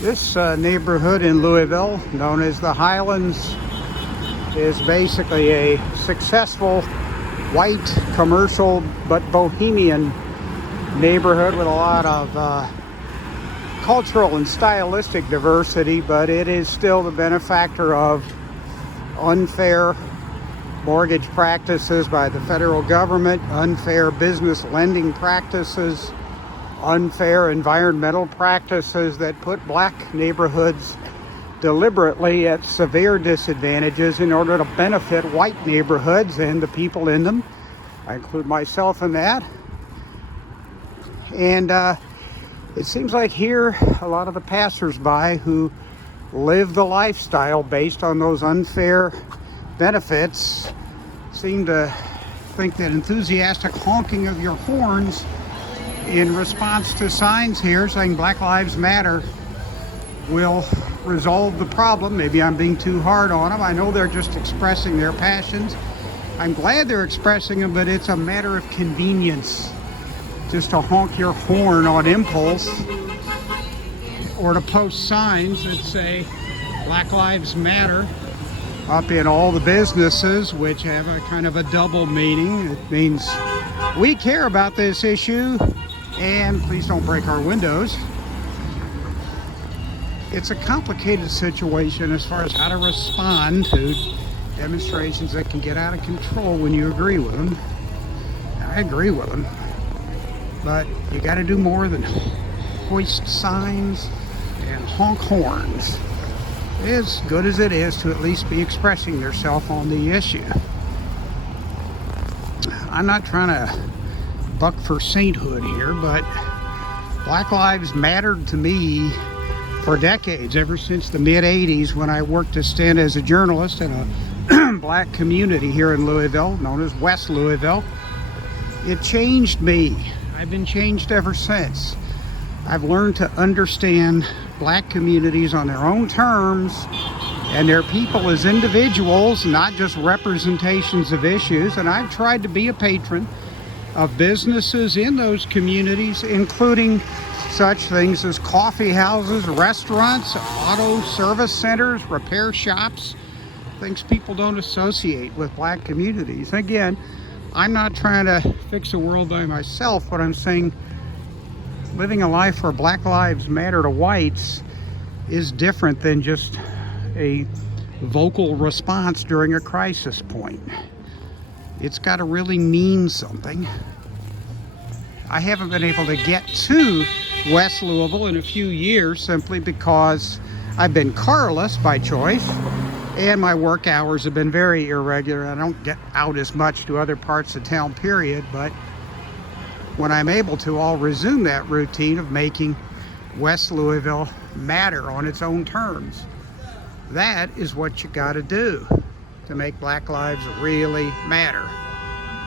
This neighborhood in Louisville, known as the Highlands, is basically a successful white commercial but bohemian neighborhood with a lot of cultural and stylistic diversity, but it is still the benefactor of unfair mortgage practices by the federal government, unfair business lending practices, unfair environmental practices that put black neighborhoods deliberately at severe disadvantages in order to benefit white neighborhoods and the people in them. I include myself in that. And it seems like here a lot of the passersby who live the lifestyle based on those unfair benefits seem to think that enthusiastic honking of your horns in response to signs here saying Black Lives Matter will resolve the problem. Maybe I'm being too hard on them. I know they're just expressing their passions. I'm glad they're expressing them, but it's a matter of convenience just to honk your horn on impulse or to post signs that say Black Lives Matter up in all the businesses, which have a kind of a double meaning. It means we care about this issue and please don't break our windows. It's a complicated situation as far as how to respond to demonstrations that can get out of control when you agree with them. I agree with them, but you got to do more than hoist signs and honk horns. As good as it is to at least be expressing yourself on the issue. I'm not trying to buck for sainthood here, but Black Lives mattered to me for decades, ever since the mid-'80s when I worked a stint as a journalist in a black community here in Louisville, known as West Louisville. It changed me. I've been changed ever since. I've learned to understand black communities on their own terms and their people as individuals, not just representations of issues. And I've tried to be a patron of businesses in those communities, including such things as coffee houses, restaurants, auto service centers, repair shops, things people don't associate with black communities. Again, I'm not trying to fix the world by myself, but I'm saying living a life where Black Lives Matter to whites is different than just a vocal response during a crisis point. It's got to really mean something. I haven't been able to get to West Louisville in a few years simply because I've been carless by choice and my work hours have been very irregular. I don't get out as much to other parts of town, period, but when I'm able to, I'll resume that routine of making West Louisville matter on its own terms. That is what you got to do to make Black lives really matter.